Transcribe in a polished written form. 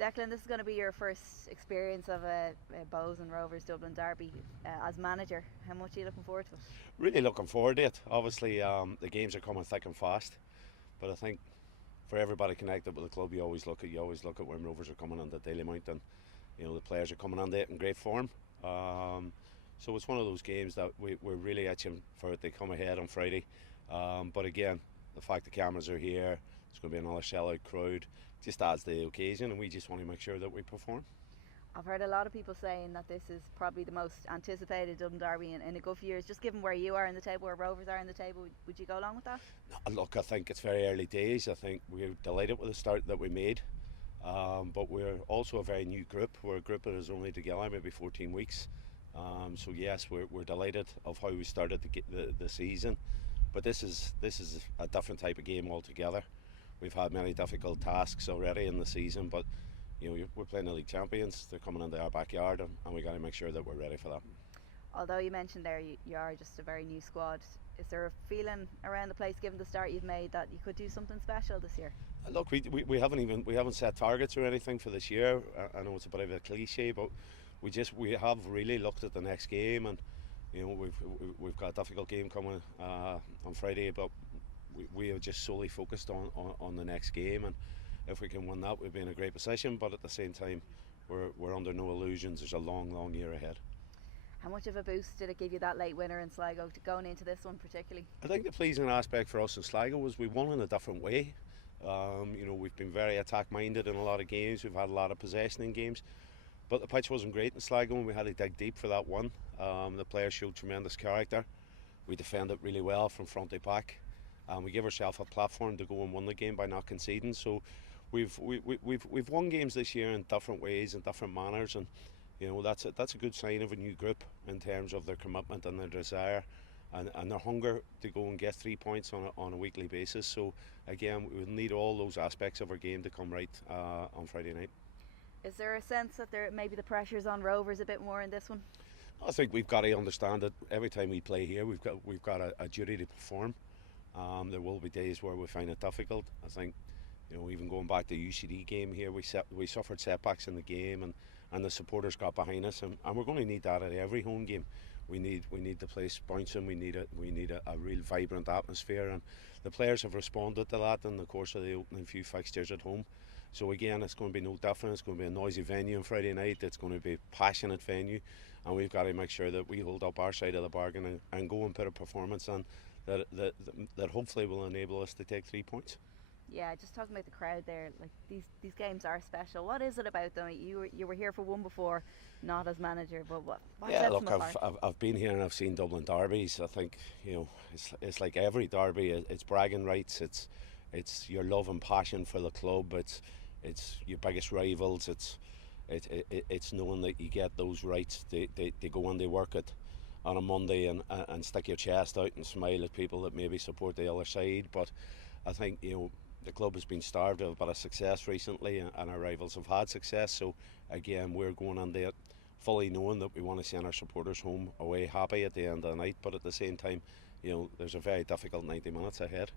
Declan, this is going to be your first experience of a Bohs and Rovers Dublin Derby as manager. How much are you looking forward to it? Really looking forward to it. Obviously, the games are coming thick and fast, but I think for everybody connected with the club, you always look at when Rovers are coming on the Daily Mountain. You know, the players are coming on it in great form. So it's one of those games that we're really itching for it to come ahead on Friday. But again, the fact the cameras are here, it's going to be another sellout crowd, just adds to the occasion, and we just want to make sure that we perform. I've heard a lot of people saying that this is probably the most anticipated Dublin Derby in a good few years. Just given where you are in the table, where Rovers are in the table, would you go along with that? No, look, I think it's very early days. I think we're delighted with the start that we made, but we're also a very new group. We're a group that is only together maybe 14 weeks. So yes, we're delighted of how we started the season, but this is a different type of game altogether. We've had many difficult tasks already in the season, but you know, we're playing the league champions. They're coming into our backyard, and we got to make sure that we're ready for that. Although you mentioned there you are just a very new squad, is there a feeling around the place, given the start you've made, that you could do something special this year? Look, we haven't set targets or anything for this year. I know it's a bit of a cliche, but we have really looked at the next game, and you know, we've got a difficult game coming on Friday, but we are just solely focused on the next game, and if we can win that, we'll be in a great position. But at the same time, we're under no illusions. There's a long year ahead. How much of a boost did it give you, that late winner in Sligo, going into this one particularly? I think the pleasing aspect for us in Sligo was we won in a different way. You know, we've been very attack-minded in a lot of games. We've had a lot of possession in games, but the pitch wasn't great in Sligo, and we had to dig deep for that one. The players showed tremendous character. We defended really well from front to back, and we gave ourselves a platform to go and win the game by not conceding. So we've won games this year in different ways and different manners, and you know, that's a good sign of a new group in terms of their commitment and their desire and their hunger to go and get 3 points on a weekly basis. So again, we need all those aspects of our game to come right on Friday night. Is there a sense that maybe the pressure's on Rovers a bit more in this one? I think we've got to understand that every time we play here, we've got a duty to perform. There will be days where we find it difficult. I think, you know, even going back to the UCD game here, we suffered setbacks in the game, and the supporters got behind us, and we're going to need that at every home game. We need the place bouncing. We need a real vibrant atmosphere, and the players have responded to that in the course of the opening few fixtures at home. So again, it's going to be no different. It's going to be a noisy venue on Friday night. It's going to be a passionate venue, and we've got to make sure that we hold up our side of the bargain and go and put a performance on that hopefully will enable us to take 3 points. Yeah, just talking about the crowd there, like these games are special. What is it about them? You were here for one before, not as manager, but what yeah, sets look, them apart? I've been here and I've seen Dublin derbies. I think, you know, it's like every derby. It's bragging rights. It's your love and passion for the club. It's your biggest rivals. It's knowing that you get those rights. They go and they work it on a Monday and stick your chest out and smile at people that maybe support the other side. But I think, you know, the club has been starved of a bit of success recently, and our rivals have had success. So again, we're going on it fully knowing that we want to send our supporters home away happy at the end of the night. But at the same time, you know, there's a very difficult 90 minutes ahead.